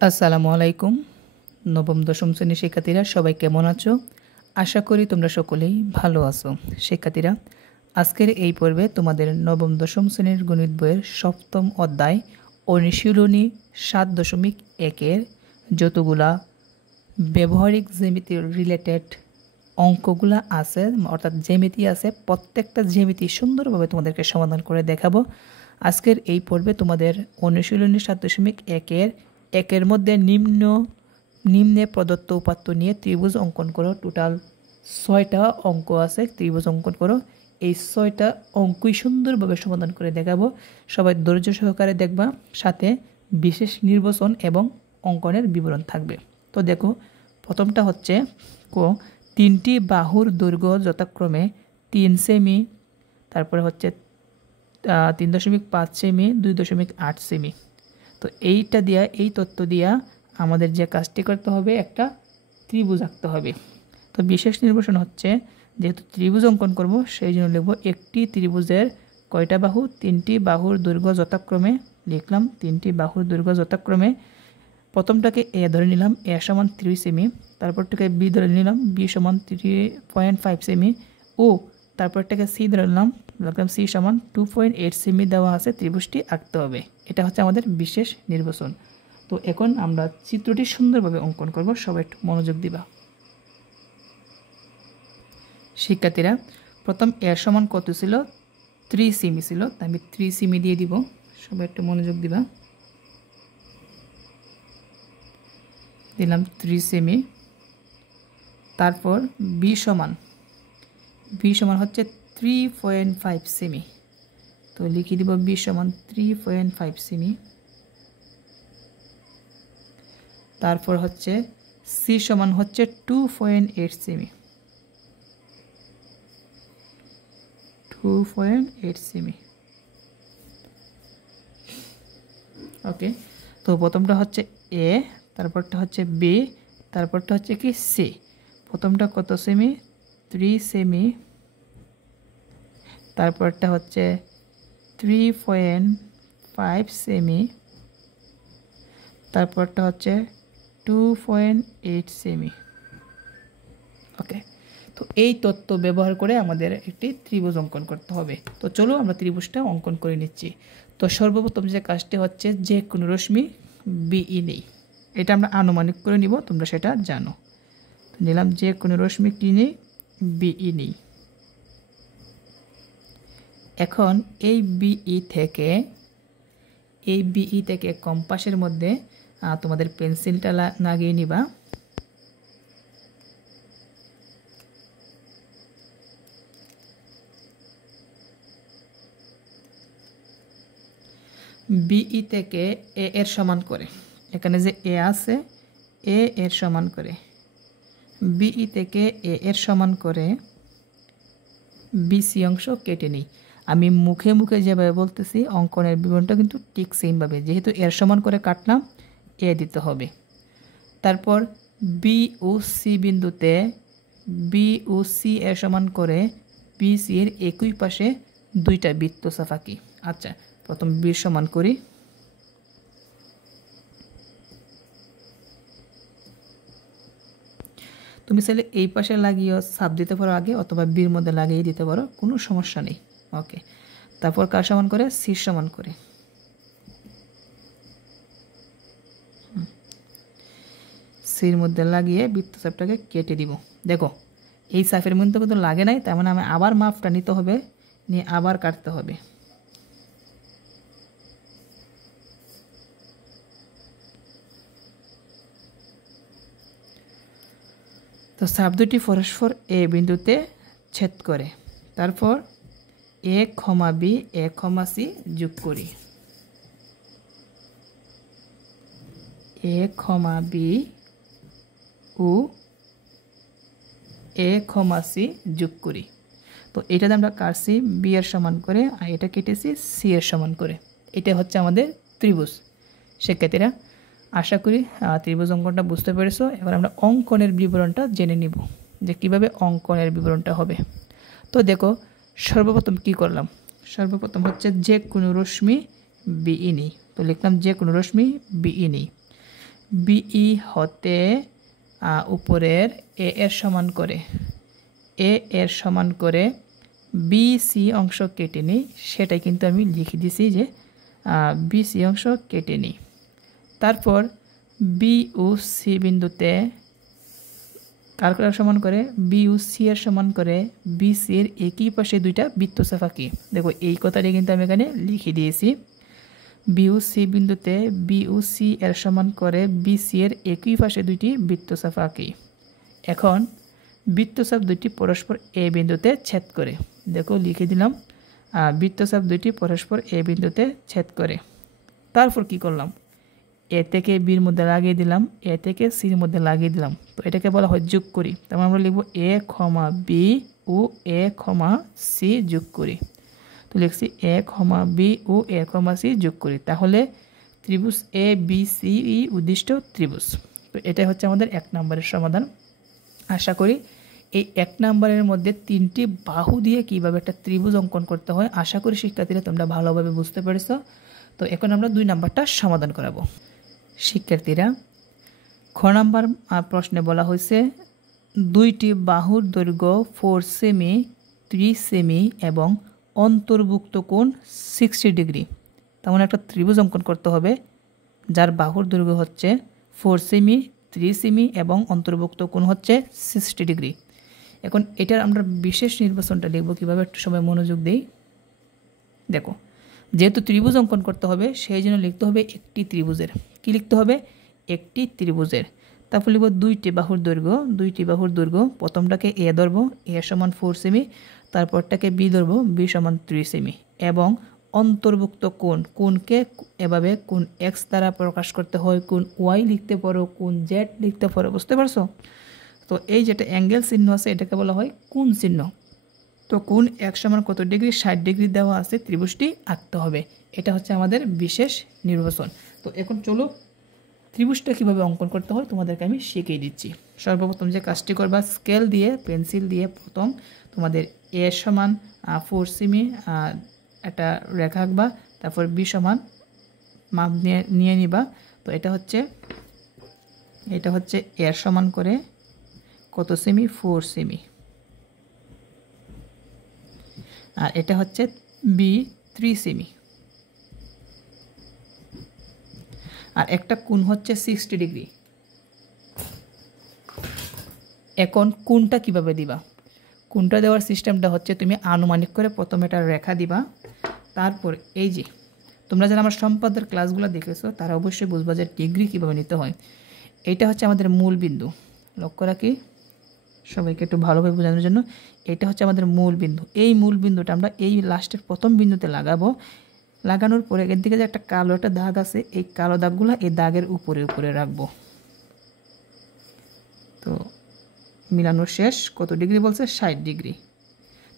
আসসালামু আলাইকুম। নবম দশম শ্রেণীর শিক্ষার্থীরা সবাই কেমন আছো? আশা করি তোমরা সকলেই ভালো আছো। শিক্ষার্থীরা, আজকের এই পর্বে তোমাদের নবম দশম শ্রেণীর গণিত বইয়ের সপ্তম অধ্যায় অনুশীলনী 7.1-এর যতগুলা ব্যবহারিক জ্যামিতি রিলেটেড অঙ্কগুলা আছে, অর্থাৎ জ্যামিতি আছে, প্রত্যেকটা জ্যামিতি সুন্দরভাবে তোমাদেরকে সমাধান করে দেখাবো। আজকের এই পর্বে তোমাদের অনুশীলনী 7.1-এর মধ্যে নিম্নে প্রদত্ত উপাত্ত নিয়ে ত্রিভুজ অঙ্কন করো। টোটাল 6টা অঙ্ক আছে, ত্রিভুজ অঙ্কন করো। এই 6টা অঙ্কই সুন্দরভাবে সমাধান করে দেখাবো। সবাই ধৈর্য সহকারে দেখবা, সাথে বিশেষ নির্বাচন এবং অঙ্কনের বিবরণ থাকবে। তো দেখো, প্রথমটা হচ্ছে তিনটি বাহুর দৈর্ঘ্য যথাক্রমে 3 সেমি, তারপরে হচ্ছে 3.5 সেমি, 2.8 সেমি। তো এইটা দিয়া, এই তথ্য দিয়া আমাদের যে কাজটি করতে হবে, একটা ত্রিভুজ আঁকতে হবে। তো বিশেষ নির্বাচন হচ্ছে, যেহেতু ত্রিভুজ অঙ্কন করব সেই জন্য লিখব একটি ত্রিভুজের কয়টা বাহু? 3টি বাহুর দৈর্ঘ্য যথাক্রমে, লিখলাম 3টি বাহুর দৈর্ঘ্য যথাক্রমে। প্রথমটাকে এ ধরে নিলাম, এ সমান 3 সেমি। তারপরটাকে বি ধরে নিলাম, বি সমান 3.5 সেমি। ও তারপরটাকে সি ধরে নিলাম, লিখলাম সি সমান 2.8 সেমি দেওয়া আছে। ত্রিভুজটি আঁকতে হবে। এটা হচ্ছে আমাদের বিশেষ নির্বাচন। তো এখন আমরা চিত্রটি সুন্দরভাবে অঙ্কন করব। সবাই একটু মনোযোগ দিবা। শিক্ষার্থীরা, প্রথম এর সমান কত ছিল? 3 সেমি ছিল, তাই আমি 3 সেমি দিয়ে দিব। সবাই একটু মনোযোগ দিবা। দিলাম 3 সেমি। তারপর বি সমান হচ্ছে 3.5 সেমি। তো লিখে দিব বি সমান 3.5 সেমি। তারপর হচ্ছে সি সমান হচ্ছে 2.8 সেমি। 2.8 সেমি। ওকে, তো প্রথমটা হচ্ছে এ, তারপরটা হচ্ছে বি, তারপরটা হচ্ছে কি সি। প্রথমটা কত সেমি? 3 সেমি। তারপরটা হচ্ছে 3.5 সেমি। তারপরটা হচ্ছে 2.8 সেমি। ওকে, তো এই তথ্য ব্যবহার করে আমাদের একটি ত্রিভুজ অঙ্কন করতে হবে। তো চলো আমরা ত্রিভুজটা অঙ্কন করে নিচ্ছি। তো সর্বপ্রথম যে কাজটি হচ্ছে, যে কোনো রশ্মি বিই নেই। এটা আমরা আনুমানিক করে নিব, তোমরা সেটা জানো। নিলাম যে কোনো রশ্মি কি নেই? বিই নেই। এখন এই বিই থেকে কম্পাসের মধ্যে তোমাদের পেন্সিলটা লাগিয়ে নিবা। বিই থেকে এ এর সমান করে, এখানে যে এ আছে, এ এর সমান করে, বিই থেকে এ এর সমান করে বিসি অংশ কেটে নিই। আমি মুখে মুখে যেভাবে বলতেছি, অঙ্কনের বিবরণটা কিন্তু ঠিক সেমভাবে, যেহেতু এর সমান করে কাটলাম, এ দিতে হবে। তারপর বি ও সি বিন্দুতে বি ও সি এর সমান করে বিসি এর একই পাশে দুইটা বৃত্ত সাফাকি। আচ্ছা, প্রথম বি সমান করি। তুমি চাইলে এই পাশে লাগিয়ে ছাপ দিতে পারো আগে, অথবা বির মধ্যে লাগিয়ে দিতে পারো, কোনো সমস্যা নেই। ওকে, তারপর কার সমান করে? সি সমান করে। সির মধ্যে লাগিয়ে বৃত্তচাপটাকে কেটে দিব। দেখো, এই চাপের মধ্যে কিন্তু লাগে নাই, তার মানে আমি আবার মাপটা নিতে হবে, নিয়ে আবার কাটতে হবে। তো চাপ দুটি পরস্পর এ বিন্দুতে ছেদ করে। তারপর এ কমা বি, এ কমা সি যোগ করি। এ কমা বি ও এ কমা সি যোগ করি। তো এটাতে আমরা কাটছি বি এর সমান করে, আর এটা কেটেছি সি এর সমান করে। এটা হচ্ছে আমাদের ত্রিভুজ। শিক্ষার্থীরা, আশা করি ত্রিভুজ অঙ্কনটা বুঝতে পেরেছো। এবার আমরা অঙ্কনের বিবরণটা জেনে নিব, যে কিভাবে অঙ্কনের বিবরণটা হবে। তো দেখো, সর্বপ্রথম কি করলাম? সর্বপ্রথম হচ্ছে যে কোনো রশ্মি বিই নেই। তো লিখলাম যে কোনো রশ্মি বিই নেই। বিই হতে উপরের এ এর সমান করে এ এর সমান করে বিসি অংশ কেটে নিই, সেটাই কিন্তু আমি লিখে দিছি যে বিসি অংশ কেটে নিই। তারপর বি ও সি বিন্দুতে কার সমান করে বি ও সি এর সমান করে বিসি এর একই পাশে দুইটা বৃত্তচাপ আঁকি। দেখো এই কথাটি কিন্তু আমি এখানে লিখে দিয়েছি। বি ও সি বিন্দুতে বি ও সি এর সমান করে বিসি এর একই পাশে দুইটি বৃত্তচাপ আঁকি। এখন বৃত্তচাপ দুইটি পরস্পর এ বিন্দুতে ছেদ করে, দেখো লিখে দিলাম বৃত্তচাপ দুইটি পরস্পর এ বিন্দুতে ছেদ করে। তারপর কি করলাম, এ থেকে বির মধ্যে লাগিয়ে দিলাম, এ থেকে সির মধ্যে লাগিয়ে দিলাম। তো এটাকে বলা হয় যোগ করি। তারপর আমরা লিখব এ কমা বি ও এ কমা সি যোগ করি। তো লিখছি এ কমা বি ও এ কমা সি যোগ করি। তাহলে ত্রিভুজ এ বি সি ই উদ্দিষ্ট ত্রিভুজ। তো এটাই হচ্ছে আমাদের 1 নম্বরের সমাধান। আশা করি এই 1 নম্বরের মধ্যে 3টি বাহু দিয়ে কিভাবে একটা ত্রিভুজ অঙ্কন করতে হয় আশা করি শিক্ষার্থীরা তোমরা ভালোভাবে বুঝতে পেরেছো। তো এখন আমরা 2 নম্বরটা সমাধান করাবো। শিক্ষার্থীরা খ নম্বর প্রশ্নে বলা হয়েছে 2টি বাহুর দৈর্ঘ্য 4 সেমি, 3 সেমি এবং অন্তর্ভুক্ত কোণ 60 ডিগ্রি। তেমন একটা ত্রিভুজ অঙ্কন করতে হবে যার বাহুর দৈর্ঘ্য হচ্ছে 4 সেমি, 3 সেমি এবং অন্তর্ভুক্ত কোণ হচ্ছে 60 ডিগ্রি। এখন এটার আমরা বিশেষ নির্বাচনটা লিখব কীভাবে, একটু সময় মনোযোগ দিই। দেখো যেহেতু ত্রিভুজ অঙ্কন করতে হবে সেই জন্য লিখতে হবে একটি ত্রিভুজের। কি লিখতে হবে? একটি ত্রিভুজের। তারপর লিখব 2টি বাহুর দৈর্ঘ্য। 2টি বাহুর দৈর্ঘ্য, প্রথমটাকে এ ধরবো, এ সমান 4 সেমি, তারপরটাকে বি ধরবো, বি সমান 3 সেমি এবং অন্তর্ভুক্ত কোণ, কোণকে এভাবে কোণ এক্স দ্বারা প্রকাশ করতে হয়, কোণ ওয়াই লিখতে পারো, কোণ জেড লিখতে পারো, বুঝতে পারছো? তো এই যেটা অ্যাঙ্গেল চিহ্ন আছে এটাকে বলা হয় কোণ চিহ্ন। তো কোণ এক সমান কত ডিগ্রি? 60 ডিগ্রি দেওয়া আছে, ত্রিভুজটি আঁকতে হবে। এটা হচ্ছে আমাদের বিশেষ নির্বাচন। তো এখন চলো ত্রিভুজটা কীভাবে অঙ্কন করতে হয় তোমাদেরকে আমি শিখিয়ে দিচ্ছি। সর্বপ্রথম যে কাজটি করবা, স্কেল দিয়ে পেন্সিল দিয়ে প্রথম তোমাদের এ সমান 4 সেমি একটা রেখা আঁকবা, তারপর বি সমান মাপ নিয়ে নিবা। তো এটা হচ্ছে এর সমান করে কত সেমি? 4 সেমি। আর এটা হচ্ছে বি 3 সেমি। আর একটা কোণ হচ্ছে 60 ডিগ্রি। এখন কোণটা কিভাবে দিবা? কোণটা দেওয়ার সিস্টেমটা হচ্ছে তুমি আনুমানিক করে প্রথমে একটা রেখা দিবা, তারপর এই যে তোমরা যারা আমার সম্পাদের ক্লাসগুলো দেখেছো তারা অবশ্যই বুঝবা যে ডিগ্রি কীভাবে নিতে হয়। এইটা হচ্ছে আমাদের মূল বিন্দু, লক্ষ্য রাখি সবাইকে একটু ভালোভাবে বোঝানোর জন্য। এটা হচ্ছে আমাদের মূল বিন্দু। এই মূল বিন্দুটা আমরা এই লাস্টের প্রথম বিন্দুতে লাগাবো। লাগানোর পরে এর দিকে যে একটা কালো একটা দাগ আছে, এই কালো দাগগুলো এই দাগের উপরে উপরে রাখবো। তো মিলানোর শেষ। কত ডিগ্রি বলছে? 60 ডিগ্রি।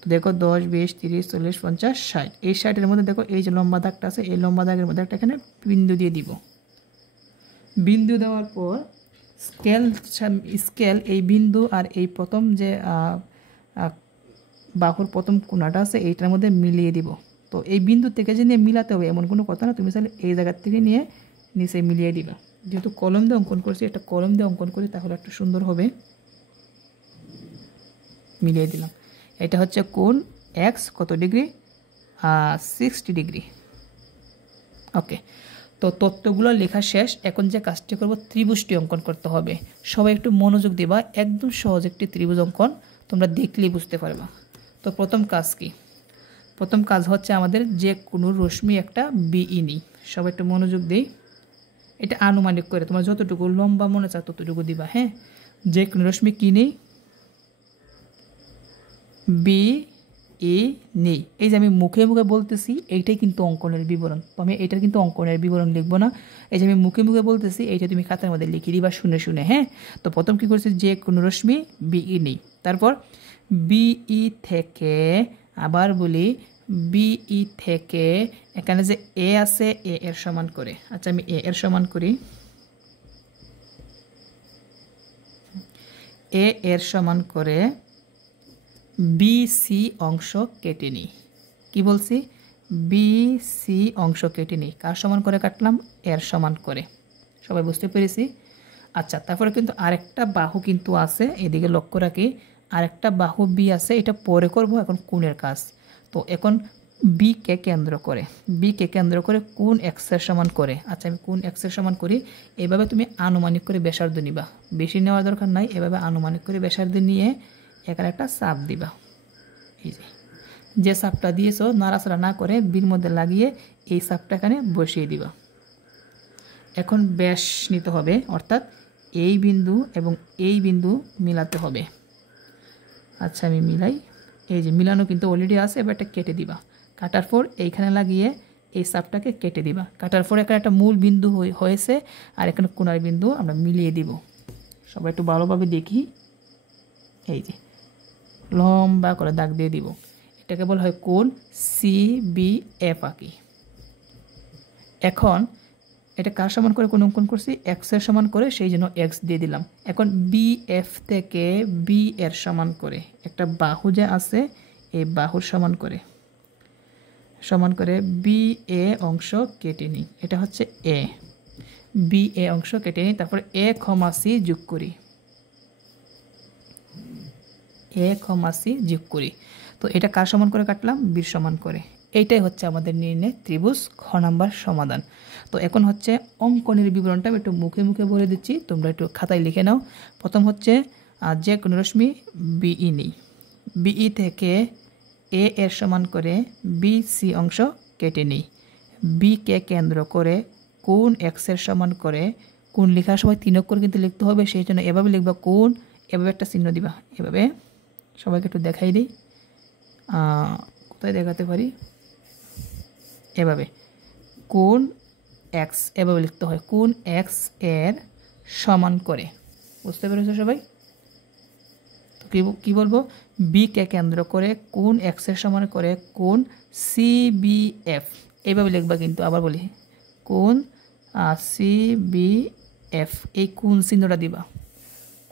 তো দেখো 10, 20, 30, 40, 50, 60। এই 60-এর মধ্যে দেখো এই যে লম্বা দাগটা আছে, এই লম্বা দাগের মধ্যে একটা এখানে বিন্দু দিয়ে দিব। বিন্দু দেওয়ার পর স্কেল এই বিন্দু আর এই প্রথম যে বাহুর প্রথম কোণাটা আছে এইটার মধ্যে মিলিয়ে দিব। তো এই বিন্দু থেকে যে নিয়ে মিলাতে হবে এমন কোনো কথা না, তুমি চাইলে এই জায়গার থেকে নিয়ে নিচে মিলিয়ে দিবা। যেহেতু কলম দিয়ে অঙ্কন করছি, একটা কলম দিয়ে অঙ্কন করি তাহলে একটু সুন্দর হবে। মিলিয়ে দিলাম। এটা হচ্ছে কোণ এক্স কত ডিগ্রি? 60 ডিগ্রি। ওকে, তো তথ্যগুলো লেখা শেষ। এখন যে কাজটি করব, ত্রিভুজটি অঙ্কন করতে হবে। সবাই একটু মনোযোগ দিবা, একদম সহজ একটি ত্রিভুজ অঙ্কন, তোমরা দেখলেই বুঝতে পারবা। তো প্রথম কাজ কি? প্রথম কাজ হচ্ছে আমাদের যে কোনো রশ্মি একটা বিই নিই। সবাই একটু মনোযোগ দিই। এটা আনুমানিক করে তোমার যতটুকু লম্বা মনে চাও ততটুকু দিবা। হ্যাঁ, যে কোনো রশ্মি কি নিই? বিই নেই। এই যে আমি মুখে মুখে বলতেছি এইটাই কিন্তু অঙ্কনের বিবরণ। তো আমি এটার কিন্তু অঙ্কনের বিবরণ লিখবো না। এই যে আমি মুখে মুখে বলতেছি এইটা তুমি খাতার মধ্যে লিখে দিবা শুনে শুনে। হ্যাঁ, তো প্রথম কী করছি? যে কোনো রশ্মি বিই নেই। তারপর বিই থেকে, আবার বলি বিই থেকে এখানে যে এ আছে এ এর সমান করে, আচ্ছা আমি এ এর সমান করি, এ এর সমান করে বিসি অংশ কেটে নিই। কি বলছি? বিসি অংশ কেটে নিই। কার সমান করে কাটলাম? এর সমান করে। সবাই বুঝতে পেরেছি। আচ্ছা, তারপরে কিন্তু আরেকটা বাহু কিন্তু আছে, এদিকে লক্ষ্য রাখি আরেকটা বাহু বি আছে, এটা পরে করব, এখন কোণের কাজ। তো এখন বিকে কেন্দ্র করে কোণ এক্সের সমান করে, আচ্ছা আমি কোণ এক্সের সমান করি। এভাবে তুমি আনুমানিক করে ব্যাসার্ধ নিবা, বেশি নেওয়ার দরকার নাই। এভাবে আনুমানিক করে ব্যাসার্ধ নিয়ে এখানে একটা চাপ দিবা। এই যে চাপটা দিয়েছো নাড়াচাড়া না করে বির মধ্যে লাগিয়ে এই চাপটা এখানে বসিয়ে দিবা। এখন ব্যাস নিতে হবে, অর্থাৎ এই বিন্দু এবং এই বিন্দু মিলাতে হবে। আচ্ছা আমি মিলাই, এই যে মিলানো কিন্তু অলরেডি আছে। এবার এটা কেটে দিবা, কাটার পর এইখানে লাগিয়ে এই চাপটাকে কেটে দিবা। কাটার পর এখানে একটা মূল বিন্দু হয়েছে, আর এখানে কোণার বিন্দু আমরা মিলিয়ে দিব। সবাই একটু ভালোভাবে দেখি, এই যে লম্বা করে দাগ দিয়ে দিব। এটাকে বলা হয় কোণ CBF আঁকি। এখন এটা কার সমান করে কোণ অঙ্কন করছি, এক্স এর সমান করে, সেই জন্য এক্স দিয়ে দিলাম। এখন BF থেকে বি এর সমান করে একটা বাহু যে আছে, এই বাহুর সমান করে BA অংশ কেটে নিই। এটা হচ্ছে A, BA অংশ কেটে নিই। তারপর A, C যোগ করি, A, C যোগ করি। তো এটা কার সমান করে কাটলাম, বির সমান করে। এইটাই হচ্ছে আমাদের নির্ণয় ত্রিভুজ খ নাম্বার সমাধান। তো এখন হচ্ছে অঙ্কনের বিবরণটা আমি একটু মুখে মুখে বলে দিচ্ছি, তোমরা একটু খাতায় লিখে নাও। প্রথম হচ্ছে যে কোনো রশ্মি BE নিই, BE থেকে A এর সমান করে BC অংশ কেটে নিই। বিকে কেন্দ্র করে কোণ এক্স এর সমান করে, কোণ লেখার সময় 3 অক্ষর কিন্তু লিখতে হবে, সেই জন্য এভাবে লিখবা কোণ, এভাবে একটা চিহ্ন দিবা। এভাবে সবাইকে একটু দেখাই দিই, কোথায় দেখাতে পারি, এভাবে কোণ এক্স এভাবে লিখতে হয়, কোণ এক্স এর সমান করে। বুঝতে পেরেছো সবাই? তো কি বলবো, বিকে কেন্দ্র করে কোণ এক্স এর সমান করে কোণ CBF এইভাবে লিখবা। কিন্তু আবার বলি কোণ CBF, এই কোণ চিহ্নটা দিবা,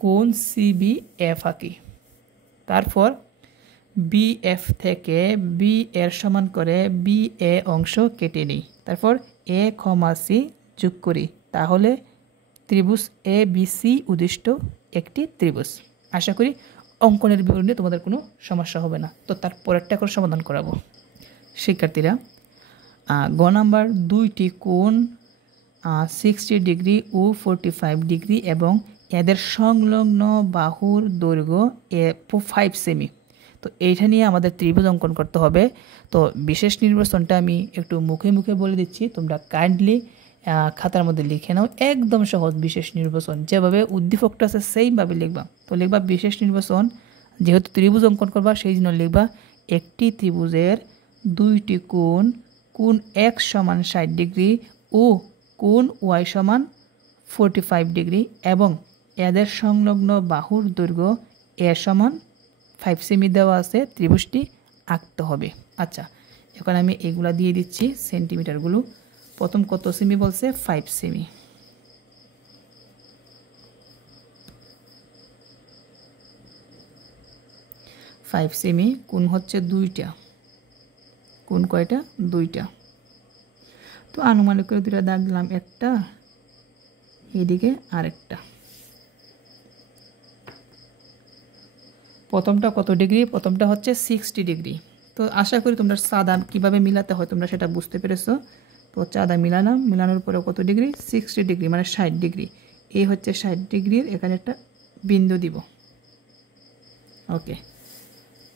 কোণ CBF আঁকি। তারপর BF থেকে বি এর সমান করে BA অংশ কেটে নিই। তারপর A, C যোগ করি, তাহলে ত্রিভুজ ABC উদ্দিষ্ট একটি ত্রিভুজ। আশা করি অঙ্কনের বিবরণে তোমাদের কোনো সমস্যা হবে না। তো তার পরেরটা করে সমাধান করাবো। শিক্ষার্থীরা, গ নাম্বার, দুইটি কোণ 60 ডিগ্রি ও 45 ডিগ্রি এবং এদের সংলগ্ন বাহুর দৈর্ঘ্য 5 সেমি। তো এইটা নিয়ে আমাদের ত্রিভুজ অঙ্কন করতে হবে। তো বিশেষ নির্বাচনটা আমি একটু মুখে মুখে বলে দিচ্ছি, তোমরা কাইন্ডলি খাতার মধ্যে লিখে নাও। একদম সহজ বিশেষ নির্বাচন, যেভাবে উদ্দীপকটা আছে সেইভাবে লিখবা। তো লিখবা বিশেষ নির্বাচন, যেহেতু ত্রিভুজ অঙ্কন করবা সেই জন্য লিখবা একটি ত্রিভুজের দুইটি কোণ, কোণ x সমান 60 ডিগ্রি ও কোণ y সমান 45 ডিগ্রি এবং এদের সংলগ্ন বাহুর দৈর্ঘ্য a সমান 5 সেমি দেওয়া আছে, ত্রিভুজটি আঁকতে হবে। আচ্ছা, এখন আমি এগুলা দিয়ে দিচ্ছি সেন্টিমিটারগুলো। প্রথম কত সেমি বলছে, 5 সেমি। কোণ হচ্ছে দুইটা, কোণ কয়টা, দুইটা। তো আনুমানিক করে দুইটা দাগ দিলাম, একটা এইদিকে আরেকটা। প্রথমটা কত ডিগ্রি, প্রথমটা হচ্ছে 60 ডিগ্রি। তো আশা করি তোমরা চাঁদা কীভাবে মিলাতে হয় তোমরা সেটা বুঝতে পেরেছো। তো চাঁদা মিলালাম, মিলানোর পরে কত ডিগ্রি, 60 ডিগ্রি মানে 60 ডিগ্রি। এই হচ্ছে 60 ডিগ্রির, এখানে একটা বিন্দু দিব। ওকে,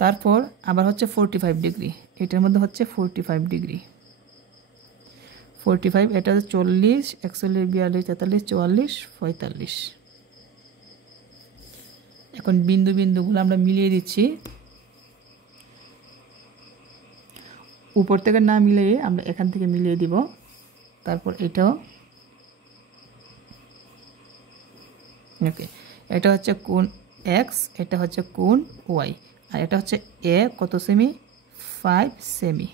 তারপর আবার হচ্ছে 45 ডিগ্রি, এটার মধ্যে হচ্ছে 45 ডিগ্রি। 45, এটা হচ্ছে 40, 41, 42, 43, 44, 45। এখন বিন্দুগুলো আমরা মিলিয়ে দিচ্ছি। উপর থেকে না মিলিয়ে আমরা এখান থেকে মিলিয়ে দিব। তারপর এটাও, ওকে, এটা হচ্ছে কোণ এক্স, এটা হচ্ছে কোণ ওয়াই, আর এটা হচ্ছে এ কত সেমি, 5 সেমি।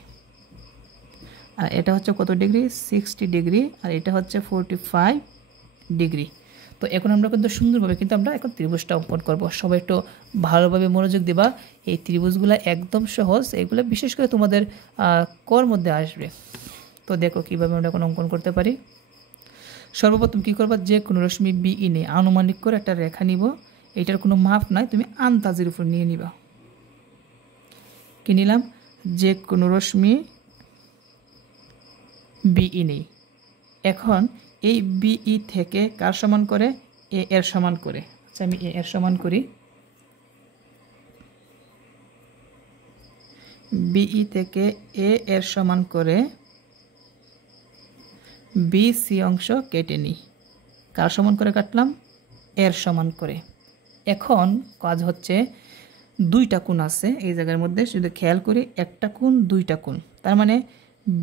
আর এটা হচ্ছে কত ডিগ্রি, 60 ডিগ্রি, আর এটা হচ্ছে 45 ডিগ্রি। তো এখন আমরা কিন্তু সুন্দরভাবে কিন্তু আমরা এখন ত্রিভুজটা অঙ্কন করব। সবাই একটু ভালোভাবে মনোযোগ দেবা। এই ত্রিভুজগুলো একদম সহজ, এগুলো বিশেষ করে তোমাদের কর মধ্যে আসবে। তো দেখো কীভাবে আমরা এখন অঙ্কন করতে পারি। সর্বপ্রথম কী করবা, যে কোনো রশ্মি বিই নেই আনুমানিক করে একটা রেখা নিব, এটার কোনো মাপ নাই, তুমি আন্দাজের উপর নিয়ে নিবা। কি নিলাম, যে কোনো রশ্মি বিই নেই। এখন এই বিই থেকে কার সমান করে, এ এর সমান করে। আচ্ছা আমি এ এর সমান করি, বিই থেকে এ এর সমান করে বি সি অংশ কেটে নিই। কার সমান করে কাটলাম, এর সমান করে। এখন কাজ হচ্ছে দুইটা কোণ আছে এই জায়গার মধ্যে, শুধু খেয়াল করি একটা কোণ দুইটা কোণ, তার মানে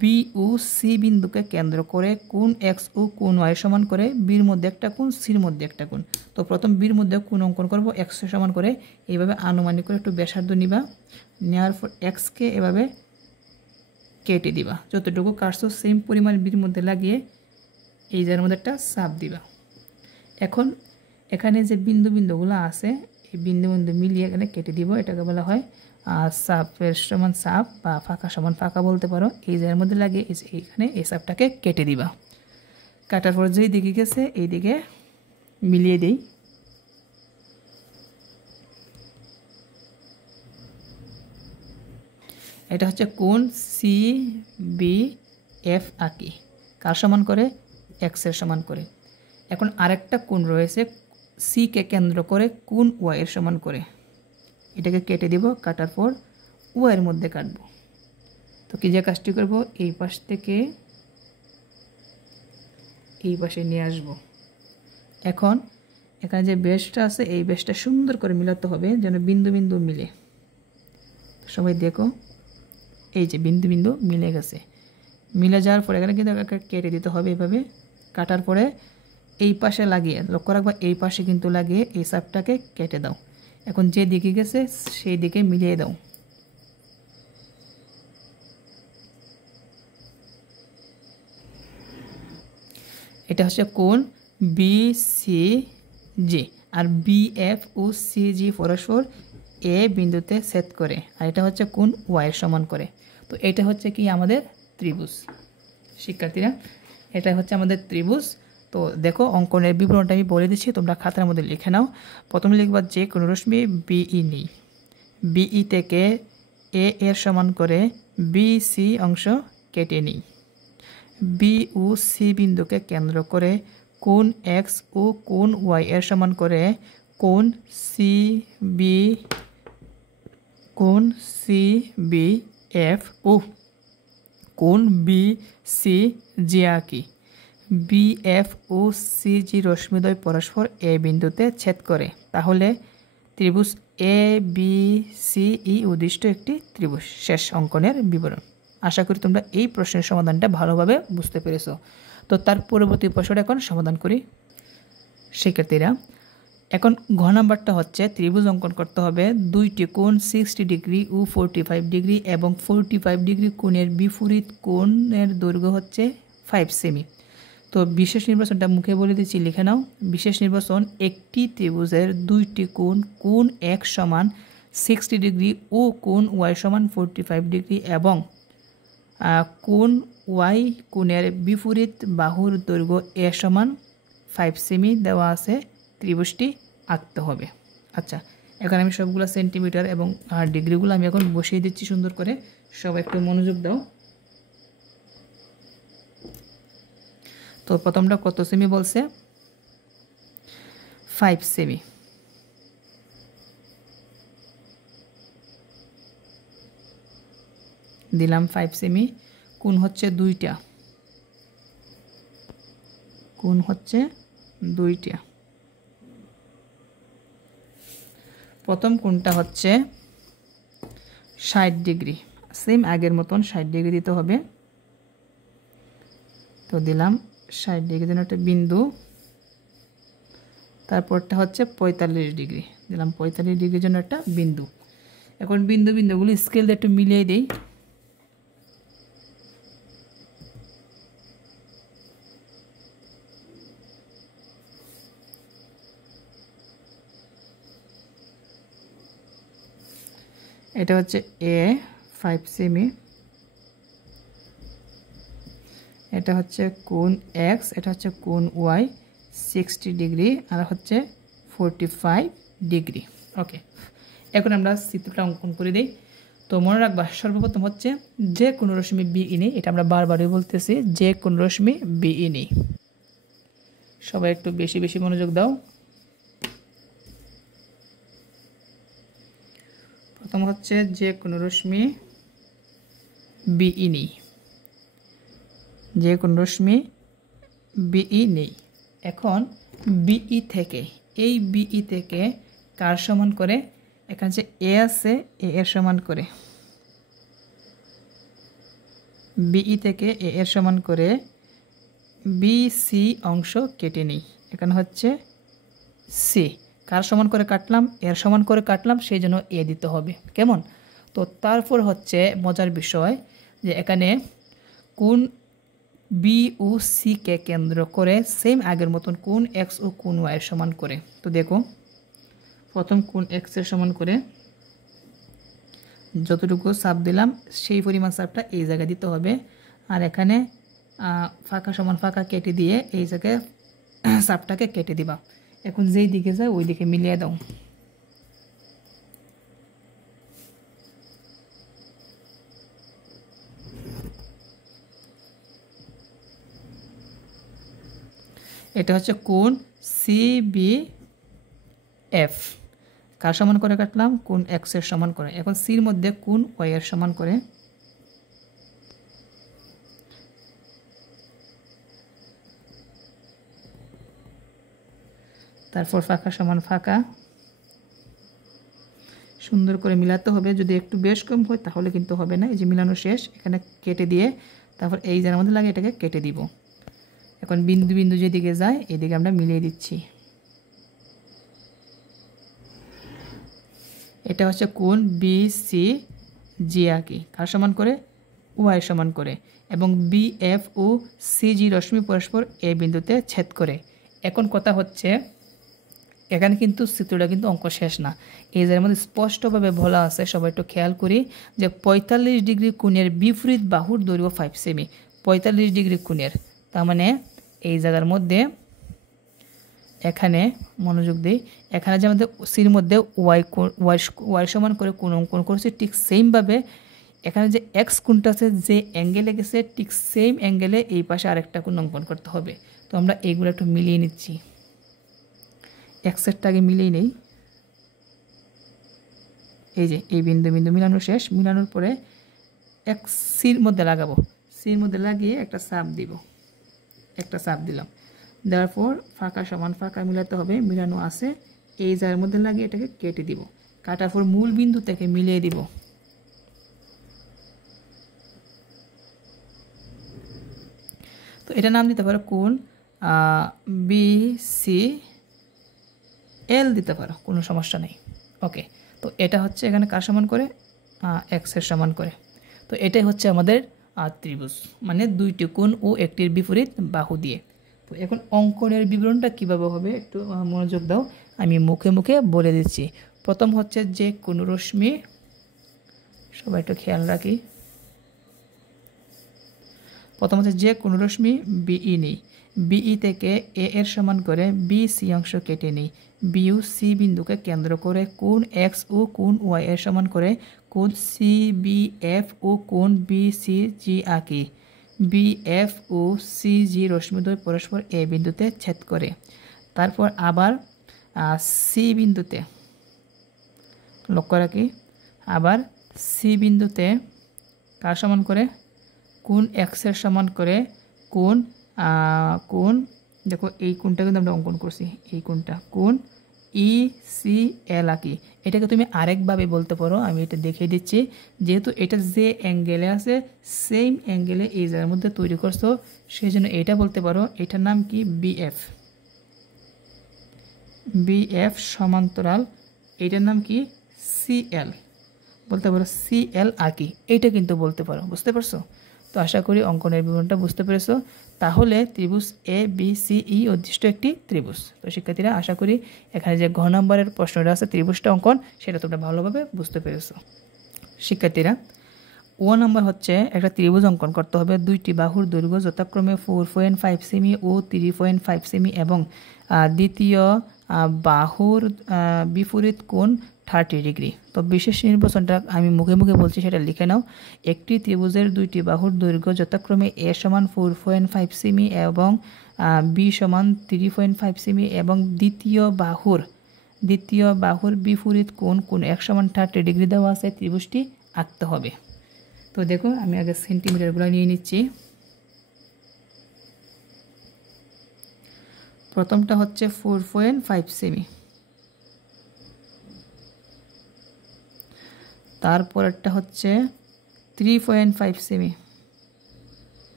বি ও সি বিন্দুকে কেন্দ্র করে কোণ এক্স ও কোণ ওয়াই সমান করে, বির মধ্যে একটা কোণ সির মধ্যে একটা কোণ। তো প্রথম বির মধ্যে কোণ অঙ্কন করব এক্স সমান করে, এইভাবে আনুমানিক করে একটু ব্যাসার্ধ নিবা, নেওয়ার পর এক্সকে এভাবে কেটে দিবা, যতটুকু কাটছো সেম পরিমাণ বির মধ্যে লাগিয়ে এই জায়গার মধ্যে একটা চাপ দিবা। এখন এখানে যে বিন্দু বিন্দুগুলো আছে এই বিন্দু বিন্দু মিলিয়ে এখানে কেটে দিব, এটাকে বলা হয় চাপের সমান চাপ বা ফাঁকা সমান ফাঁকা বলতে পারো। এই জায়গার মধ্যে লাগিয়ে এইখানে এই চাপটাকে কেটে দিবা। কাটার পর যেই দিকে গেছে এই দিকে মিলিয়ে দিই। এটা হচ্ছে কোণ সি বি এফ আঁকি, কার সমান করে, এক্স এর সমান করে। এখন আরেকটা কোণ রয়েছে সিকে কেন্দ্র করে কোণ ওয়াই এর সমান করে, এটাকে কেটে দিব, কাটার পর ওয়াইয়ের মধ্যে কাটবো। তো কী যে কাজটি করব, এই পাশ থেকে এই পাশে নিয়ে আসব। এখন এখানে যে বেসটা আছে এই বেসটা সুন্দর করে মিলাতে হবে যেন বিন্দু বিন্দু মিলে। সবাই দেখো এই যে বিন্দু বিন্দু মিলে গেছে, মিলে যাওয়ার পরে এখানে কিন্তু কেটে দিতে হবে এভাবে। কাটার পরে এই পাশে লাগিয়ে লক্ষ্য রাখবা, এই পাশে কিন্তু লাগিয়ে এই চাপটাকে কেটে দাও। এখন যে দিকে গেছে সেই দিকে মিলিয়ে দাও। এটা হচ্ছে কোণ বি সি জি, আর বি এফ ও সি জি পরস্পর এ বিন্দুতে ছেদ করে, আর এটা হচ্ছে কোণ ওয়াই এর সমান করে। তো এটা হচ্ছে কি আমাদের ত্রিভুজ। শিক্ষার্থীরা এটা হচ্ছে আমাদের ত্রিভুজ। তো দেখো অঙ্কনের বিবরণটা আমি বলে দিচ্ছি, তোমরা খাতার মধ্যে লিখে নাও। প্রথমে লিখবা যে কোনো রশ্মি বিই নেই, বিই থেকে এ এর সমান করে বি সি অংশ কেটে নিই। বি ও সি বিন্দুকে কেন্দ্র করে কোণ এক্স ও কোণ ওয়াই এর সমান করে কোণ সি বি এফ ও কোণ বি সি জি আঁকি। বি এফ ও সি জি রশ্মিদ্বয় পরস্পর এ বিন্দুতে ছেদ করে, তাহলে ত্রিভুজ এ বি সি ই উদ্দিষ্ট একটি ত্রিভুজ। শেষ অঙ্কনের বিবরণ। আশা করি তোমরা এই প্রশ্নের সমাধানটা ভালোভাবে বুঝতে পেরেছো। তো তার পরবর্তী প্রশ্নটা এখন সমাধান করি। শিক্ষার্থীরা এখন ঘ নাম্বারটা হচ্ছে ত্রিভুজ অঙ্কন করতে হবে, দুইটি কোণ 60 ডিগ্রি ও 45 ডিগ্রি এবং 45 ডিগ্রি কোণের বিপরীত কোণের দৈর্ঘ্য হচ্ছে 5 সেমি। তো বিশেষ নির্বাচনটা মুখে বলে দিচ্ছি, লিখে নাও। বিশেষ নির্বাচন, একটি ত্রিভুজের দুইটি কোণ, কোণ এক সমান 60 ডিগ্রি ও কোণ ওয়াই সমান 45 ডিগ্রি এবং কোণ ওয়াই কোণের বিপরীত বাহুর দৈর্ঘ্য এ সমান 5 সেমি দেওয়া আছে, ত্রিভুজটি আঁকতে হবে। আচ্ছা এখন আমি সবগুলো সেন্টিমিটার এবং ডিগ্রিগুলো আমি এখন বসিয়ে দিচ্ছি সুন্দর করে, সবাই একটু মনোযোগ দাও। তো প্রথমটা কত সেমি বলছে, 5 সেমি। দিলাম 5 সেমি। কোণ হচ্ছে দুইটা, কোণ হচ্ছে দুইটা। প্রথম কোণটা হচ্ছে 60 ডিগ্রি, সেম আগের মতন 60 ডিগ্রি দিতে হবে। তো দিলাম 60 ডিগ্রি জন্য একটা বিন্দু। তারপরটা হচ্ছে 45 ডিগ্রি, দিলাম 45 ডিগ্রির জন্য একটা বিন্দু। এখন বিন্দুগুলো স্কেল দিয়ে একটু মিলিয়ে দিই। এটা হচ্ছে এ 5 সেমি, এটা হচ্ছে কোণ এক্স, এটা হচ্ছে কোণ ওয়াই 60 ডিগ্রি আর হচ্ছে 45 ডিগ্রি। ওকে, এখন আমরা চিত্রটা অঙ্কন করে দিই। তো মনে রাখবা সর্বপ্রথম হচ্ছে যে কোনো রশ্মি বিই নেই, এটা আমরা বারবারই বলতেছি, যে কোনো রশ্মি বিই নেই। সবাই একটু বেশি বেশি মনোযোগ দাও। প্রথম হচ্ছে যে কোনো রশ্মি বিই নেই, যে কোনো রশ্মি বিই নেই। এখন বিই থেকে, এই বিই থেকে কার সমান করে, এখানে যে এ আছে এ এর সমান করে, বিই থেকে এ এর সমান করে বি সি অংশ কেটে নিই। এখানে হচ্ছে সি, কার সমান করে কাটলাম, এর সমান করে কাটলাম, সেই জন্য এ দিতে হবে। কেমন? তো তারপর হচ্ছে মজার বিষয় যে এখানে কোণ বি ও সি কে কেন্দ্র করে সেম আগের মতন কোণ এক্স ও কোণ ওয়াই এর সমান করে। তো দেখো, প্রথম কোণ এক্স এর সমান করে যতটুকু চাপ দিলাম সেই পরিমাণ চাপটা এই জায়গায় দিতে হবে। আর এখানে ফাঁকা সমান ফাঁকা কেটে দিয়ে এই জায়গায় চাপটাকে কেটে দিবা। এখন যেই দিকে যায় ওই দিকে মিলিয়ে দাও। এটা হচ্ছে কোণ সি বি এফ, কার সমান করে কাটলাম, কোণ এক্স এর সমান করে। এখন সির মধ্যে কোণ ওয়াই এর সমান করে, তারপর ফাঁকা সমান ফাঁকা সুন্দর করে মিলাতে হবে। যদি একটু বেশ কম হয় তাহলে কিন্তু হবে না। এই যে মিলানো শেষ, এখানে কেটে দিয়ে তারপর এই যার মধ্যে লাগে এটাকে কেটে দিব। এখন বিন্দু বিন্দু যেদিকে যায় এদিকে আমরা মিলিয়ে দিচ্ছি। এটা হচ্ছে কোণ বি সি জি আঁকি, কার সমান করে, ওয়াই সমান করে, এবং বি এফ ও সি জি রশ্মি পরস্পর এ বিন্দুতে ছেদ করে। এখন কথা হচ্ছে এখানে কিন্তু চিত্রটা কিন্তু অঙ্ক শেষ না, এই যার মধ্যে স্পষ্টভাবে বলা আছে, সবাই একটু খেয়াল করি যে 45 ডিগ্রি কোণের বিপরীত বাহুর দৈর্ঘ্য 5 সেমি। 45 ডিগ্রি কোণের, তার মানে এই জায়গার মধ্যে এখানে মনোযোগ দিই, এখানে যে আমাদের সির মধ্যে ওয়াই সমান করে কোণ অঙ্কন করছে, ঠিক সেমভাবে এখানে যে এক্স কোণটা আছে যে অ্যাঙ্গেলে গেছে ঠিক সেম অ্যাঙ্গেলে এই পাশে আরেকটা কোণ অঙ্কন করতে হবে। তো আমরা এইগুলো একটু মিলিয়ে নিচ্ছি। এক্সেরটা আগে মিলিয়ে নেই। এই যে এই বিন্দু বিন্দু মিলানো শেষ, মিলানোর পরে এক্স সির মধ্যে লাগাবো, সির মধ্যে লাগিয়ে একটা চাপ দিব, একটা চাপ দিলাম, দেওয়ার পর ফাঁকা সমান ফাঁকা মিলাতে হবে, মিলানো আছে, এই জায়গার মধ্যে লাগিয়ে এটাকে কেটে দিব, কাটার পর মূল বিন্দু থেকে মিলিয়ে দিব। তো এটা নাম দিতে পারো কোণ বি সি এল দিতে পারো, কোনো সমস্যা নেই। ওকে, তো এটা হচ্ছে এখানে কার সমান করে, এক্সের সমান করে। তো এটাই হচ্ছে আমাদের ত্রিভুজ, মানে দুইটি কোণ ও একটির বিপরীত বাহু দিয়ে। তো এখন অঙ্কনের বিবরণটা কিভাবে হবে একটু মনোযোগ দাও, আমি মুখে মুখে বলে দিচ্ছি। প্রথম হচ্ছে যে কোনো রশ্মি, সবাই একটু খেয়াল রাখি, প্রথম হচ্ছে যে কোনো রশ্মি বিই নেই, বিই থেকে এ এর সমান করে বি সি অংশ কেটে নেই, বি ও সি বিন্দুকে কেন্দ্র করে কোণ এক্স ও কোণ ওয়াই এর সমান করে কোণ সি বি এফ ও কোণ বি সি জি আঁকি, বি এফ ও সি জি রশ্মিদ্বয় পরস্পর এ বিন্দুতে ছেদ করে। তারপর আবার সি বিন্দুতে, লক্ষ্য রাখি, আবার সি বিন্দুতে কার সমান করে, কোণ এক্সের সমান করে কোণ কোণ দেখো এই কোণটা কিন্তু আমরা অঙ্কন করছি, এই কোণটা কোণ ই সি এল আঁকি। এটাকে তুমি আরেকভাবে বলতে পারো, আমি এটা দেখিয়ে দিচ্ছি। যেহেতু এটা যে অ্যাঙ্গেলে আছে সেম অ্যাঙ্গেলে এই জায়গার মধ্যে তৈরি করছো, সেই জন্য এটা বলতে পারো, এটার নাম কি বিএফ, বিএফ সমান্তরাল, এটার নাম কি সিএল, বলতে পারো সিএল আঁকি, এইটা কিন্তু বলতে পারো। বুঝতে পারছো? তো আশা করি অঙ্কনের বিবরণটা বুঝতে পেরেছো। তাহলে ত্রিভুজ এ বি সি ই অদৃষ্ট একটি ত্রিভুজ। তো শিক্ষার্থীরা আশা করি এখানে যে ঘ নম্বরের প্রশ্নটা আছে ত্রিভুজটা অঙ্কন, সেটা তোমরা ভালোভাবে বুঝতে পেরেছো। শিক্ষার্থীরা ও নাম্বার হচ্ছে একটা ত্রিভুজ অঙ্কন করতে হবে। দুইটি বাহুর দৈর্ঘ্য যথাক্রমে 4.5 সেমি ও 3.5 সেমি এবং দ্বিতীয় বাহুর বিপরীত কোণ 30 ডিগ্রি। তো বিশেষ নির্বাচনটা আমি মুখে মুখে বলছি, সেটা লিখে নাও। একটি ত্রিভুজের দুইটি বাহুর দৈর্ঘ্য যথাক্রমে এ সমান 4.5 সেমি এবং বি সমান 3.5 সেমি এবং দ্বিতীয় বাহুর বিপরীত কোণ এক সমান 30 ডিগ্রি দেওয়া আছে, ত্রিভুজটি আঁকতে হবে। তো দেখো আমি আগে সেন্টিমিটারগুলো নিয়ে নিচ্ছি। প্রথমটা হচ্ছে 4.5 সেমি, তারপরেরটা হচ্ছে 3.5 সেমি,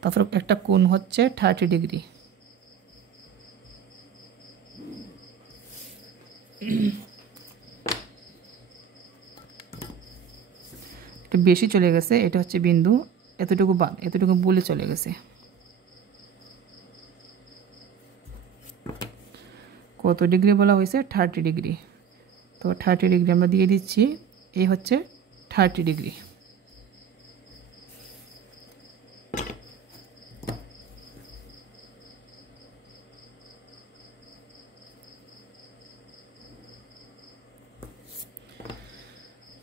তারপর একটা কোণ হচ্ছে 30 ডিগ্রি। একটু বেশি চলে গেছে, এটা হচ্ছে বিন্দু, এতটুকু বলে চলে গেছে। কত ডিগ্রি বলা হয়েছে? 30 ডিগ্রি। তো 30 ডিগ্রি আমরা দিয়ে দিচ্ছি, এই হচ্ছে 30 ডিগ্রি।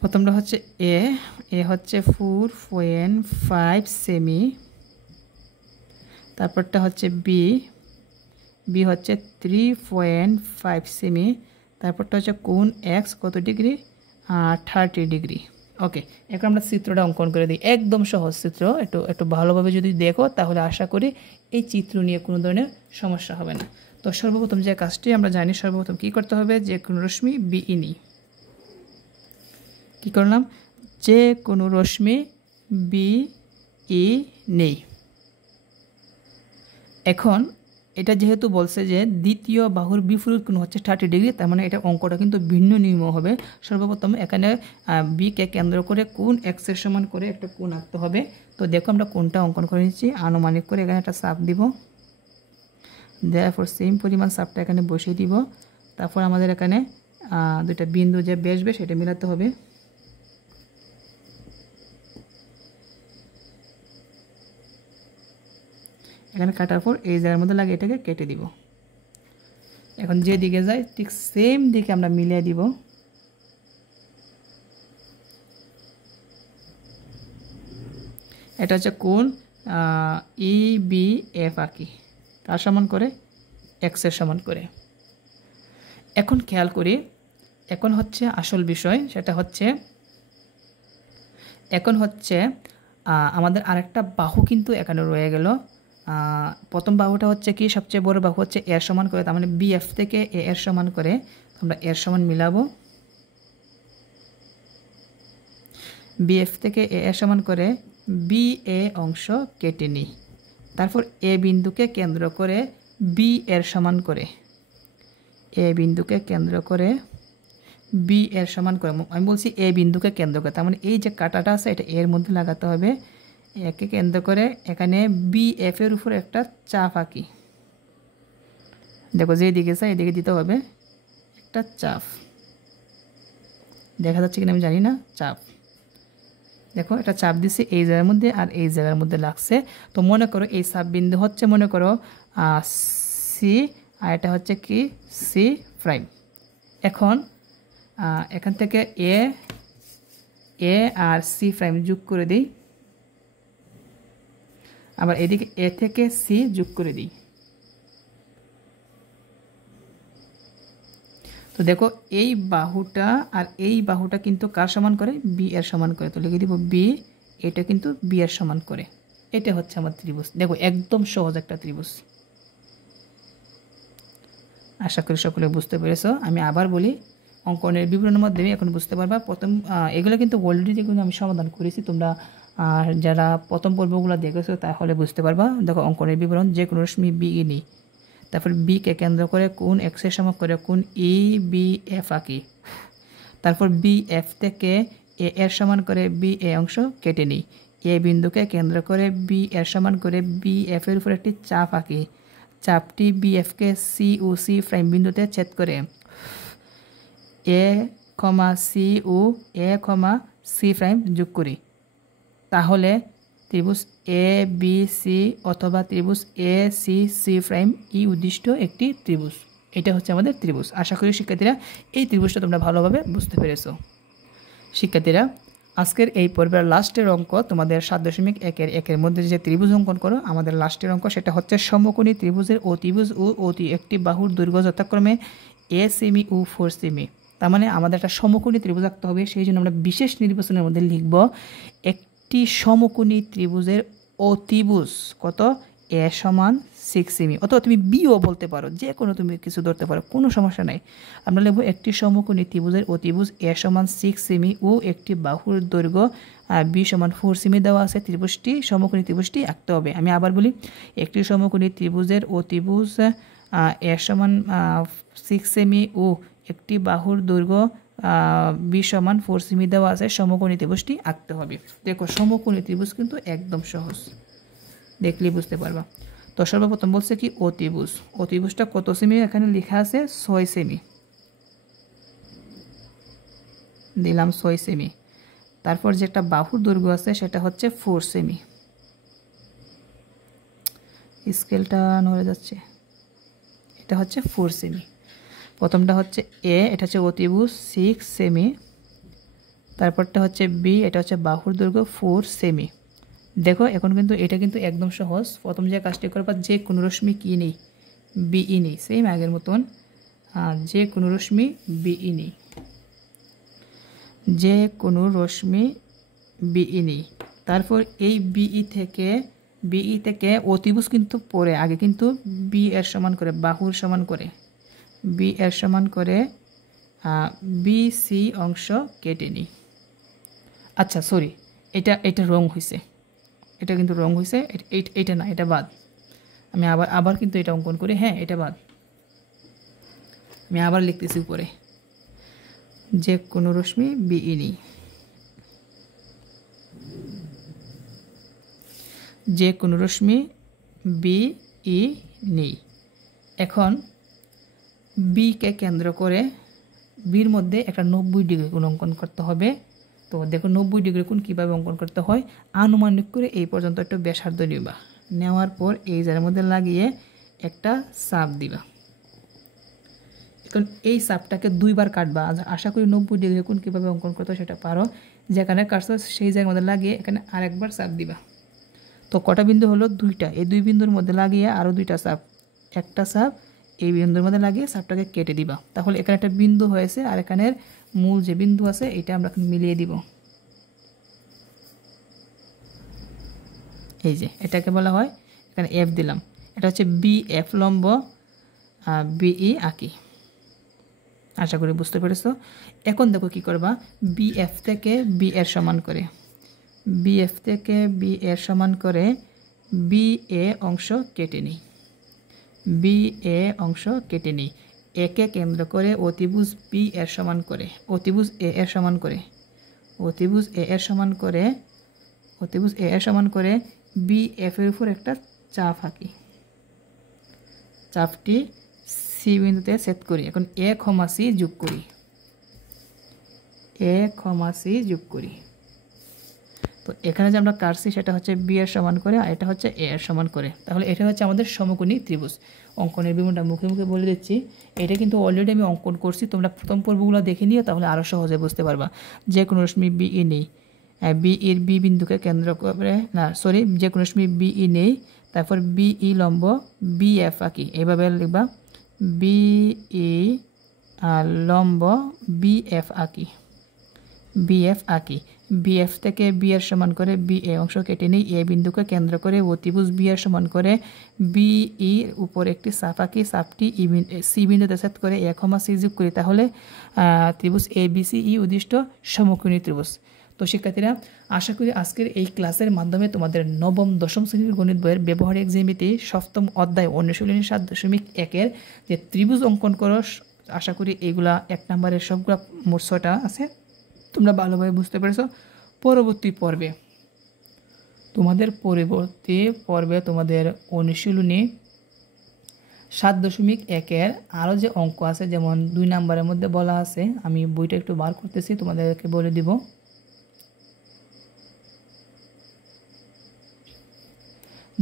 প্রথমটা হচ্ছে এ হচ্ছে 4.5 সেমি, তারপরটা হচ্ছে বি হচ্ছে 3.5 সেমি, তারপরটা হচ্ছে কোণ এক্স কত ডিগ্রি? 30 ডিগ্রি। ওকে, এখন আমরা চিত্রটা অঙ্কন করে দিই। একদম সহজ চিত্র, একটু ভালোভাবে যদি দেখো তাহলে আশা করি এই চিত্র নিয়ে কোনো ধরনের সমস্যা হবে না। তো সর্বপ্রথম যে কাজটি আমরা জানি, সর্বপ্রথম কী করতে হবে? যে কোনো রশ্মি বিই নিই। কী করলাম? যে কোনো রশ্মি বিই নেই। এখন এটা যেহেতু বলছে যে দ্বিতীয় বাহুর বিপরীত কোণ হচ্ছে 30 ডিগ্রি, তার মানে এটা অঙ্কটা কিন্তু ভিন্ন নিয়ম হবে। সর্বপ্রথম এখানে বিকে কেন্দ্র করে কোণ এক্সের সমান করে একটা কোণ আঁকতে হবে। তো দেখো আমরা কোণটা অঙ্কন করে নিচ্ছি আনুমানিক করে। এখানে একটা চাপ দিব, দেয়ারফর সেম পরিমাণ চাপটা এখানে বসিয়ে দিব। তারপর আমাদের এখানে দুইটা বিন্দু যে বেশ এটা মেলাতে হবে। এখানে কাটার পর এই জায়গার মধ্যে লাগে এটাকে কেটে দিব। এখন যে দিকে যায় ঠিক সেম দিকে আমরা মিলিয়ে দিব। এটা হচ্ছে কোণ EBF আঁকি, কার সমান করে? এক্সের সমান করে। এখন খেয়াল করি, এখন হচ্ছে আসল বিষয়, সেটা হচ্ছে এখন হচ্ছে আমাদের আরেকটা বাহু কিন্তু এখানে রয়ে গেল। প্রথম বাহুটা হচ্ছে কি? সবচেয়ে বড় বাহু হচ্ছে এর সমান করে, তার মানে BF থেকে এর সমান করে আমরা এর সমান মিলাবো। BF থেকে এর সমান করে BA অংশ কেটে নিই। তারপর এ বিন্দুকে কেন্দ্র করে বি এর সমান করে, এ বিন্দুকে কেন্দ্র করে বি এর সমান করে, আমি বলছি এ বিন্দুকে কেন্দ্র করে, তার মানে এই যে কাটাটা আছে এটা এর মধ্যে লাগাতে হবে। একে কেন্দ্র করে এখানে BF এর উপর একটা চাপ আঁকি। দেখো যেদিকে চাই এদিকে দিতে হবে একটা চাপ। দেখা যাচ্ছে কিনা আমি জানি না, চাপ। দেখো এটা চাপ দিচ্ছে এই জায়গার মধ্যে আর এই জায়গার মধ্যে লাগছে। তো মনে করো এই চাপ বিন্দু হচ্ছে মনে করো সি, আর এটা হচ্ছে কি সি প্রাইম। এখন এখান থেকে এ আর সি প্রাইম যোগ করে দিই, আবার এদিকে এ থেকে সি যোগ করে দিই। তো দেখো এই বাহুটা আর এই বাহুটা কিন্তু কার সমান করে? বি এর সমান করে। তো লিখে দিব বি, এটা কিন্তু বি এর সমান করে। এটা হচ্ছে আমার ত্রিভুজ। দেখো একদম সহজ একটা ত্রিভুজ। আশা করি সকলে বুঝতে পেরেছো। আমি আবার বলি, অঙ্কনের বিবরণের মাধ্যমে এখন বুঝতে পারবা। প্রথম এগুলো কিন্তু অলরেডি যেগুলো আমি সমাধান করেছি, তোমরা যারা প্রথম পর্বগুলো দেখেছো তাহলে বুঝতে পারবা। দেখো অঙ্কনের বিবরণ, যে কোনো রশ্মি বিই নিই, তারপর বিকে কেন্দ্র করে কোণ এক্সের সমান করে কোণ EBF আঁকি। তারপর BF থেকে এ এর সমান করে BA অংশ কেটে নিই। এ বিন্দুকে কেন্দ্র করে বি এর সমান করে BF এর উপর একটি চাপ আঁকি। চাপটি BFকে সি ও সি প্রাইম বিন্দুতে ছেদ করে এ, সি ও সি প্রাইম যোগ করি, তাহলে ত্রিভুজ এ বি সি অথবা ত্রিভুজ এ সি সি প্রাইম ই উদ্দিষ্ট একটি ত্রিভুজ। এটা হচ্ছে আমাদের ত্রিভুজ। আশা করি শিক্ষার্থীরা এই ত্রিভুজটা তোমরা ভালোভাবে বুঝতে পেরেছো। শিক্ষার্থীরা, আজকের এই পর্বের লাস্টের অঙ্ক তোমাদের 7.1-এর মধ্যে যে ত্রিভুজ অঙ্কন করো, আমাদের লাস্টের অঙ্ক সেটা হচ্ছে সমকোণী ত্রিভুজের অতিভুজ ও অতি একটি বাহুর দৈর্ঘ্য যথাক্রমে এ সেমি ও 4 সেমি। তার মানে আমাদের একটা সমকোণী ত্রিভুজ আঁকতে হবে। সেই জন্য আমরা বিশেষ নির্বাচনের মধ্যে লিখব একটি সমকোণী ত্রিভুজের অতিভুজ কত, এ সমান 6 সেমি, অথবা তুমি বিও বলতে পারো, যে কোনো তুমি কিছু ধরতে পারো, কোনো সমস্যা নাই। আমরা লিখব একটি সমকোণী ত্রিভুজের অতিভুজ এ সমান 6 সেমি ও একটি বাহুর দৈর্ঘ্য বি সমান 4 সেমি দেওয়া আছে। ত্রিভুজটি সমকোণী ত্রিভুজটি আঁকতে হবে। আমি আবার বলি, একটি সমকোণী ত্রিভুজের অতিভুজ এ সমান 6 সেমি ও একটি বাহুর দৈর্ঘ্য বি সমান 4 সেমি দেওয়া আছে। সমকোণী ত্রিভুজটি আঁকতে হবে। দেখো, সমকোণী ত্রিভুজ কিন্তু একদম সহজ, দেখলেই বুঝতে পারবা। তো সর্বপ্রথম বলছে কি অতিভুজ, অতিভুজটা কত সেমি এখানে লেখা আছে 6 সেমি, দিলাম 6 সেমি। তারপর যে একটা বাহুর দৈর্ঘ্য আছে সেটা হচ্ছে 4 সেমি, স্কেলটা নড়ে যাচ্ছে, এটা হচ্ছে 4 সেমি। প্রথমটা হচ্ছে এ, এটা হচ্ছে অতিভুজ 6 সেমি। তারপরটা হচ্ছে বি, এটা হচ্ছে বাহুর দৈর্ঘ্য 4 সেমি। দেখো এখন কিন্তু এটা কিন্তু একদম সহজ। প্রথম যে কাজটি করবা, যে কোনো রশ্মি কি নেই, বিই নেই, সেম আগের মতন, যে কোনো রশ্মি বিই নেই, যে কোনো রশ্মি বিই নেই। তারপর এই বিই থেকে অতিভুজ কিন্তু পরে, আগে কিন্তু বি এর সমান করে, বাহুর সমান করে, বি এর সমান করে বি সি অংশ কেটে নিই। আচ্ছা সরি, এটা রং হয়েছে, এটা কিন্তু রং হয়েছে, এটা না, এটা বাদ। আমি আবার কিন্তু এটা অঙ্কন করি। হ্যাঁ, এটা বাদ। আমি আবার লিখতেছি উপরে, যে কোনো রশ্মি বিই নেই, যে কোনো রশ্মি বিই নেই। এখন বিকে কেন্দ্র করে বির মধ্যে একটা 90 ডিগ্রি কোণ অঙ্কন করতে হবে। তো দেখো 90 ডিগ্রি কোণ কীভাবে অঙ্কন করতে হয়, আনুমানিক করে এই পর্যন্ত একটু ব্যাসার্ধ নিবা, নেওয়ার পর এই জায়গার মধ্যে লাগিয়ে একটা চাপ দিবা। এখন এই চাপটাকে 2বার কাটবা। আশা করি 90 ডিগ্রি কোণ কীভাবে অঙ্কন করতে হয় সেটা পারো। যেখানে কাটছো সেই জায়গার মধ্যে লাগিয়ে এখানে আরেকবার চাপ দিবা। তো কটা বিন্দু হলো, 2টা। এই 2 বিন্দুর মধ্যে লাগিয়ে আরও 2টা চাপ, একটা চাপ এই বিন্দুর মধ্যে লাগিয়ে চাপটাকে কেটে দিবা। তাহলে এখানে একটা বিন্দু হয়েছে, আর এখানের মূল যে বিন্দু আছে এটা আমরা মিলিয়ে দিব। এই যে এটাকে বলা হয়, এখানে এফ দিলাম, এটা হচ্ছে বি এফ লম্ব বিই আঁকি। আশা করি বুঝতে পেরেছো। এখন দেখো কি করবা, বি এফ থেকে বি এর সমান করে, বি এফ থেকে বি এর সমান করে বি এ অংশ কেটে নিই, বি এ অংশ কেটে নিই। একে কেন্দ্র করে অতিভুজ বি এর সমান করে, অতিভুজ এ এর সমান করে, অতিভুজ এ এর সমান করে, অতিভুজ এ এর সমান করে বি এফ এর উপর একটা চাপ আঁকি, চাপটি সি বিন্দুতে সেট করি। এখন এ কমা সি যোগ করি, এ কমা সি যোগ করি। তো এখানে যে আমরা কাটছি সেটা হচ্ছে বি এর সমান করে, আর এটা হচ্ছে এ এর সমান করে। তাহলে এটা হচ্ছে আমাদের সমকোণী ত্রিভুজ। অঙ্কনের বিবরণটা মুখে মুখে বলে দিচ্ছি। এটা কিন্তু অলরেডি আমি অঙ্কন করছি, তোমরা প্রথম পর্বগুলো দেখে নিও, তাহলে আরও সহজে বুঝতে পারবা। যে কোনো রশ্মি বিই নেই, বিইর বি বিন্দুকে কেন্দ্র করে, না সরি, যে কোনো রশ্মি বিই নেই, তারপর বিই লম্ব বি এফ আঁকি। এইভাবে লিখবা, বিই লম্ব বি এফ আঁকি, বিএফ আঁকি। বিএফ থেকে বি এর সমান করে বি এ অংশ কেটে নিই। এ বিন্দুকে কেন্দ্র করে অতিভুজ বি এর সমান করে বিই উপর একটি চাপ আঁকি, চাপটি সি বিন্দুতে সেট করে এ কমা সি যোগ করি। তাহলে ত্রিভুজ এ বি সি ই উদ্দিষ্ট সমকোণী ত্রিভুজ। তো শিক্ষার্থীরা, আশা করি আজকের এই ক্লাসের মাধ্যমে তোমাদের নবম দশম শ্রেণীর গণিত বইয়ের ব্যবহারিক জ্যামিতি সপ্তম অধ্যায় অনুশীলনী 7.1-এর যে ত্রিভুজ অঙ্কন করো, আশা করি এইগুলা 1 নম্বরের সবগুলা মোট 6টা আছে, তোমরা ভালোভাবে বুঝতে পেরেছো। পরবর্তী পর্বে তোমাদের অনুশীলনী 7.1-এর আরও যে অঙ্ক আছে, যেমন 2 নম্বরের মধ্যে বলা আছে, আমি বইটা একটু বার করতেছি, তোমাদেরকে বলে দিব।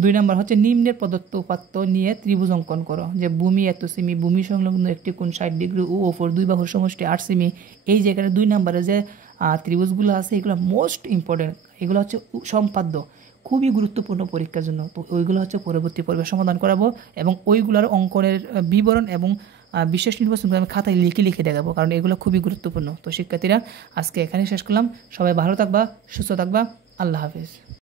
2 নাম্বার হচ্ছে নিম্নের প্রদত্ত উপাত্ত নিয়ে ত্রিভুজ অঙ্কন করো, যে ভূমি এত সেমি, ভূমি সংলগ্ন একটি কোণ 60 ডিগ্রি ও ওপর 2 বাহুর সমষ্টি 8 সেমি। এই জায়গায় 2 নাম্বারে যে ত্রিভুজগুলো আছে এগুলো মোস্ট ইম্পর্টেন্ট, এগুলো হচ্ছে সম্পাদ্য, খুবই গুরুত্বপূর্ণ পরীক্ষার জন্য। তো ওইগুলো হচ্ছে পরবর্তী পর্বে সমাধান করাবো এবং ওইগুলোর অঙ্কনের বিবরণ এবং বিশেষ নির্বাচন করে আমি খাতায় লিখে দেখাবো, কারণ এগুলো খুবই গুরুত্বপূর্ণ। তো শিক্ষার্থীরা আজকে এখানে শেষ করলাম। সবাই ভালো থাকবা, সুস্থ থাকবা। আল্লাহ হাফেজ।